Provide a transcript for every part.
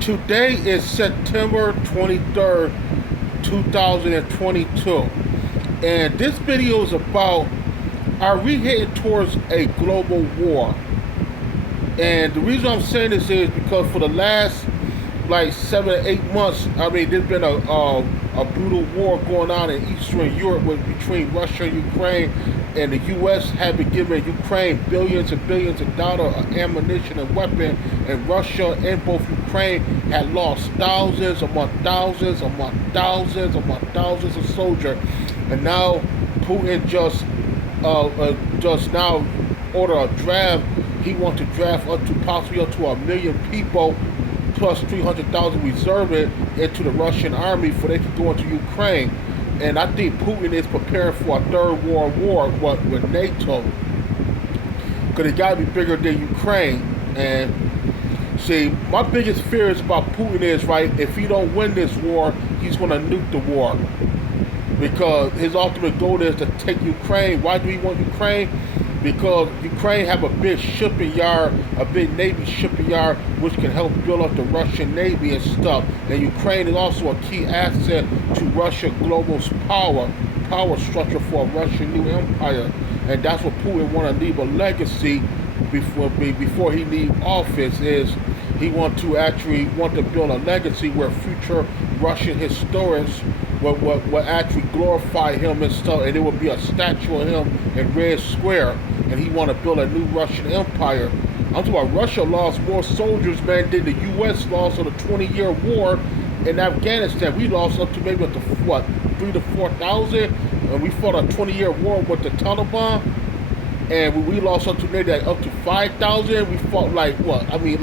Today is September 23rd, 2022. And this video is about, are we heading towards a global war? And the reason I'm saying this is because for the last like 7 or 8 months, there's been a brutal war going on in Eastern Europe between Russia and Ukraine, and the U.S. have been giving Ukraine billions and billions of dollars of ammunition and weapons, and Russia and both Ukraine had lost thousands upon thousands upon thousands upon thousands of soldiers, and now Putin just now order a draft. He wants to draft possibly up to 1 million people plus 300,000 reservists into the Russian army for they can go into Ukraine. And I think Putin is preparing for a third world war with NATO, because it got to be bigger than Ukraine. And see, my biggest fear is about Putin is, right, if he don't win this war, he's going to nuke the war, because his ultimate goal is to take Ukraine. Why do he want Ukraine? Because Ukraine have a big shipping yard, a big Navy shipping yard, which can help build up the Russian Navy and stuff. And Ukraine is also a key asset to Russia's global power structure for a Russian new empire. And that's what Putin want to leave a legacy before he leave office, is he want to build a legacy where future Russian historians will actually glorify him and stuff, and there will be a statue of him in Red Square, and he want to build a new Russian empire. I'm talking about Russia lost more soldiers, man, than the U.S. lost on the 20-year war in Afghanistan. We lost up to maybe 3,000 to 4,000, and we fought a 20-year war with the Taliban, and we lost up to maybe up to 5,000. We fought I think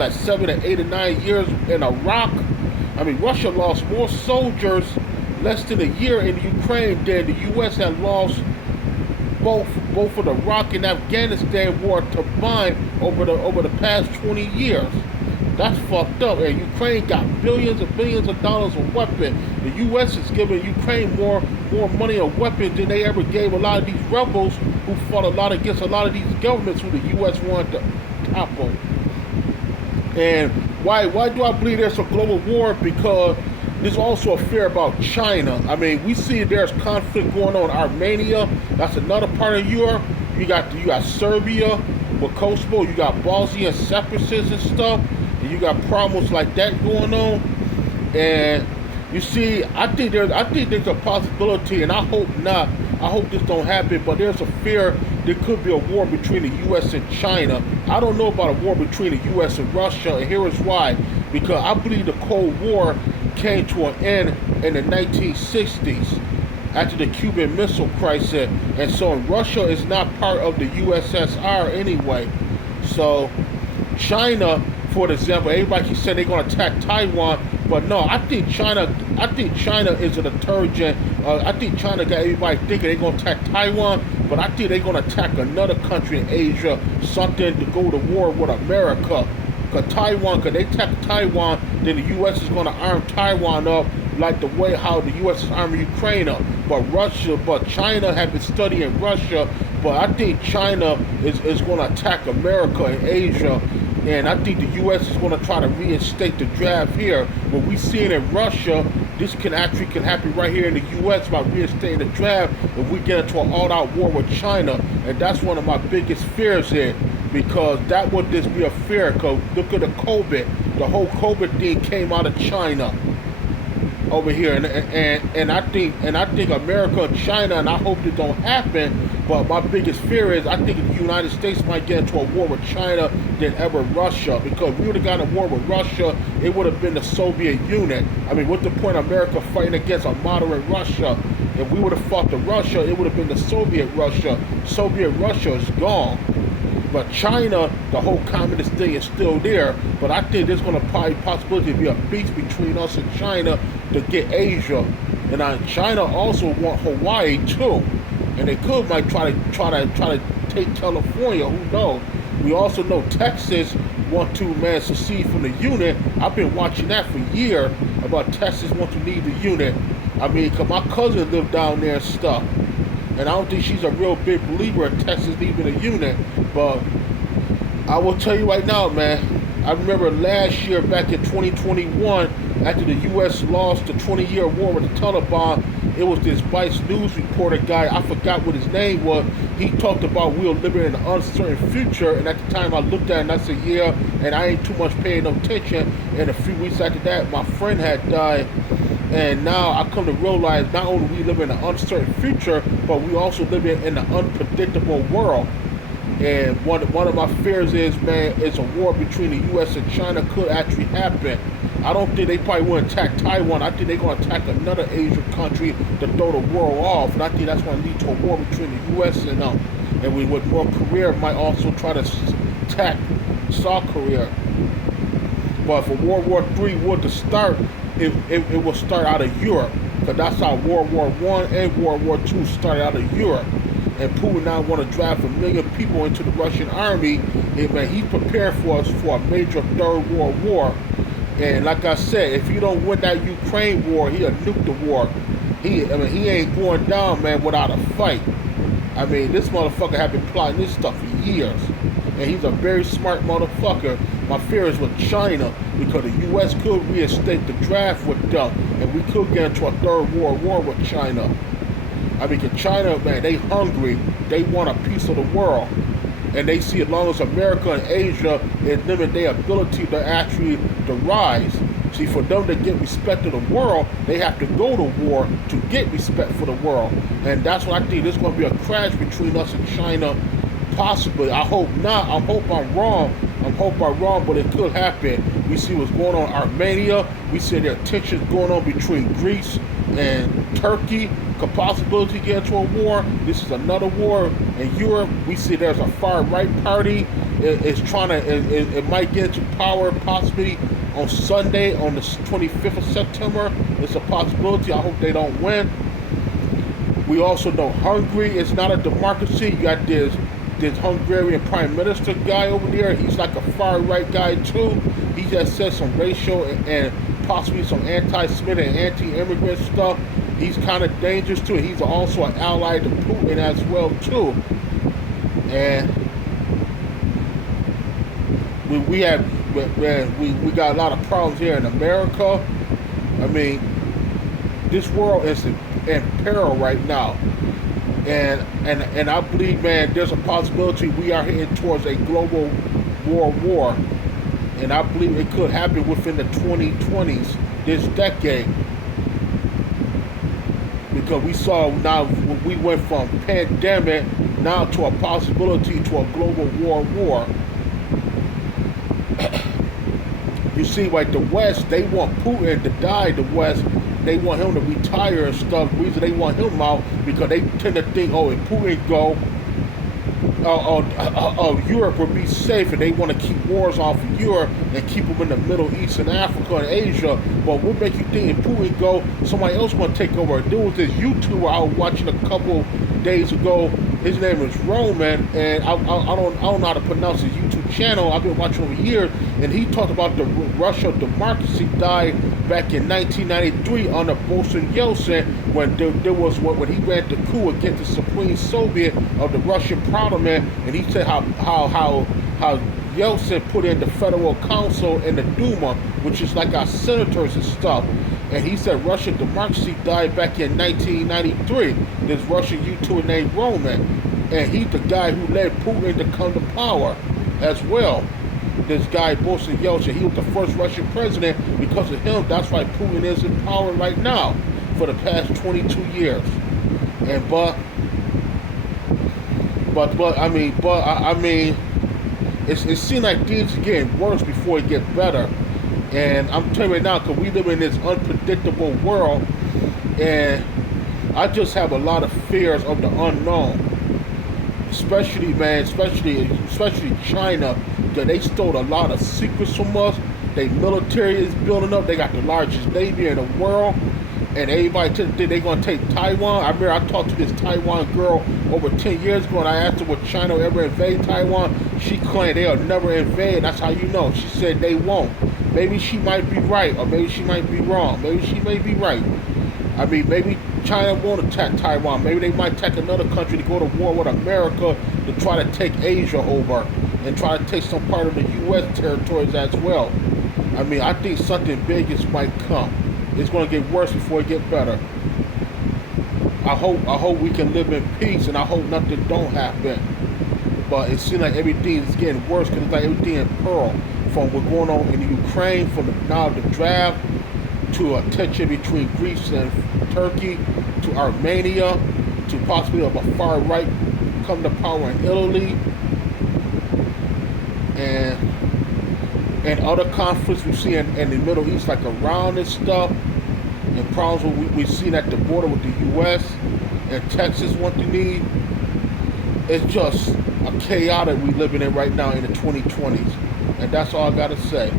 like 7 or 8 or 9 years in Iraq. Russia lost more soldiers less than a year in Ukraine than the U.S. had lost both of the Iraq and Afghanistan war combined over the past 20 years. That's fucked up. And Ukraine got billions and billions of dollars of weapons. The U.S. is giving Ukraine more money and weapons than they ever gave a lot of these rebels who fought a lot against a lot of these governments who the U.S. wanted to topple. And why do I believe there's a global war? Because there's also a fear about China. We see there's conflict going on in Armenia. That's another part of Europe. You got Serbia with Kosovo. You got Bosnia separatists and stuff. And you got problems like that going on. And you see, I think there's a possibility, and I hope not. I hope this don't happen, but there's a fear there could be a war between the U.S. and China. I don't know about a war between the U.S. and Russia, and here is why. Because I believe the Cold War came to an end in the 1960s after the Cuban Missile Crisis, and so Russia is not part of the USSR anyway. So China, for example, everybody keeps saying they're going to attack Taiwan, but no, I think China is a detergent. I think China got everybody thinking they're going to attack Taiwan, but I think they're going to attack another country in Asia, something to go to war with America. Because they attack Taiwan, then the U.S. is going to arm Taiwan up like the way how the U.S. is arming Ukraine up. But China have been studying Russia, but I think China is going to attack America and Asia. And I think the U.S. is going to try to reinstate the draft here. What we see it in Russia, this can happen right here in the U.S. by reinstating the draft if we get into an all-out war with China. And that's one of my biggest fears here, because that would just be a fear. Because look at the COVID. The whole COVID thing came out of China over here, and I think America and China, and I hope it don't happen. But my biggest fear is I think the United States might get into a war with China than ever Russia, because if we would have gotten a war with Russia, it would have been the Soviet Union. What's the point of America fighting against a moderate Russia? If we would have fought the Russia, it would have been the Soviet Russia. Soviet Russia is gone. But China, the whole communist thing is still there. But I think there's going to probably possibility to be a beef between us and China to get Asia. And China also want Hawaii too, and they might try to take California. Who knows? We also know Texas want to secede from the Union. I've been watching that for years about Texas want to leave the Union. Because my cousin lived down there and stuff. And I don't think she's a real big believer in Texas leaving the Union. But I will tell you right now, man, I remember last year, back in 2021, after the U.S. lost the 20-year war with the Taliban, it was this Vice News reporter guy, I forgot what his name was. He talked about we were living in an uncertain future, and at the time I looked at it and I said, yeah, and I ain't too much paying no attention. And a few weeks after that, my friend had died. And now I come to realize not only we live in an uncertain future, but we also live in an unpredictable world. And one of my fears is, man, is a war between the U.S. and China could actually happen. I don't think they probably will attack Taiwan. I think they're going to attack another Asian country to throw the world off. And I think that's going to lead to a war between the U.S. and them. And we with North Korea might also try to attack South Korea. But for World War III would to start, it will start out of Europe. Because that's how World War I and World War II started out of Europe. And Putin now want to drive 1 million people into the Russian army. And man, he's prepared for us for a major third world war. And like I said, if you don't win that Ukraine war, he'll nuke the war. He ain't going down, man, without a fight. I mean, this motherfucker have been plotting this stuff for years. And he's a very smart motherfucker. My fear is with China, because the U.S. could reinstate the draft with them, and we could get into a third world war with China. I mean, because China, man, they hungry. They want a piece of the world. And they see as long as America and Asia it limit their ability to actually to rise. See, for them to get respect of the world, they have to go to war to get respect for the world. And that's what I think. There's going to be a crash between us and China, possibly. I hope not. I hope I'm wrong. But it could happen. We see what's going on in Armenia. We see there are tensions going on between Greece and Turkey. Could possibility get into a war. This is another war in Europe. We see there's a far right party. It might get into power possibly on Sunday, on the 25th of September. It's a possibility. I hope they don't win. We also know Hungary is not a democracy. You got this Hungarian prime minister guy over there. He's like a far right guy too. He just said some racial and possibly some anti-Semitic and anti-immigrant stuff. He's kind of dangerous too. He's also an ally to Putin as well too. And we got a lot of problems here in America. I mean, this world is in peril right now. And I believe, man, there's a possibility we are heading towards a global world war. And I believe it could happen within the 2020s, this decade. Because we saw now we went from pandemic now to a possibility to a global world war. You see, like the West, they want Putin to die. The West, they want him to retire and stuff. The reason they want him out because they tend to think, oh, if Putin go, Europe will be safe, and they want to keep wars off of Europe and keep them in the Middle East and Africa and Asia. But what makes you think if Putin go, somebody else want to take over? There was this YouTuber I was watching a couple days ago. His name is Roman, and I don't know how to pronounce his YouTube channel. I've been watching over years, and he talked about the Russia democracy died back in 1993 under Boris Yeltsin when when he ran the coup against the Supreme Soviet of the Russian Parliament, and he said how Yeltsin put in the Federal Council and the Duma, which is like our senators and stuff. And he said Russian democracy died back in 1993. This Russian YouTuber named Roman. And he's the guy who led Putin to come to power as well. This guy, Boris Yeltsin, he was the first Russian president. Because of him, that's why Putin is in power right now for the past 22 years. And I mean, it seems like things are getting worse before it gets better. And I'm telling you right now, because we live in this unpredictable world, and I just have a lot of fears of the unknown. Especially China, that they stole a lot of secrets from us. Their military is building up. They got the largest navy in the world. And everybody think they're going to take Taiwan. I remember I talked to this Taiwan girl over 10 years ago, and I asked her would China ever invade Taiwan. She claimed they'll never invade. That's how you know. She said they won't. Maybe she might be right, or maybe she might be wrong. Maybe she may be right. I mean, maybe China won't attack Taiwan. Maybe they might attack another country to go to war with America to try to take Asia over and try to take some part of the U.S. territories as well. I mean, I think something big might come. It's going to get worse before it get better. I hope we can live in peace, and I hope nothing don't happen. But it seems like everything is getting worse because it's like everything in Pearl, from what's going on in Ukraine, from now the draft, to a tension between Greece and Turkey, to Armenia, to possibly a far right come to power in Italy, and other conflicts we see in the Middle East, like Iran and stuff, and problems we've seen at the border with the U.S. and Texas want to need. It's just a chaotic we living in right now in the 2020s, and that's all I gotta say.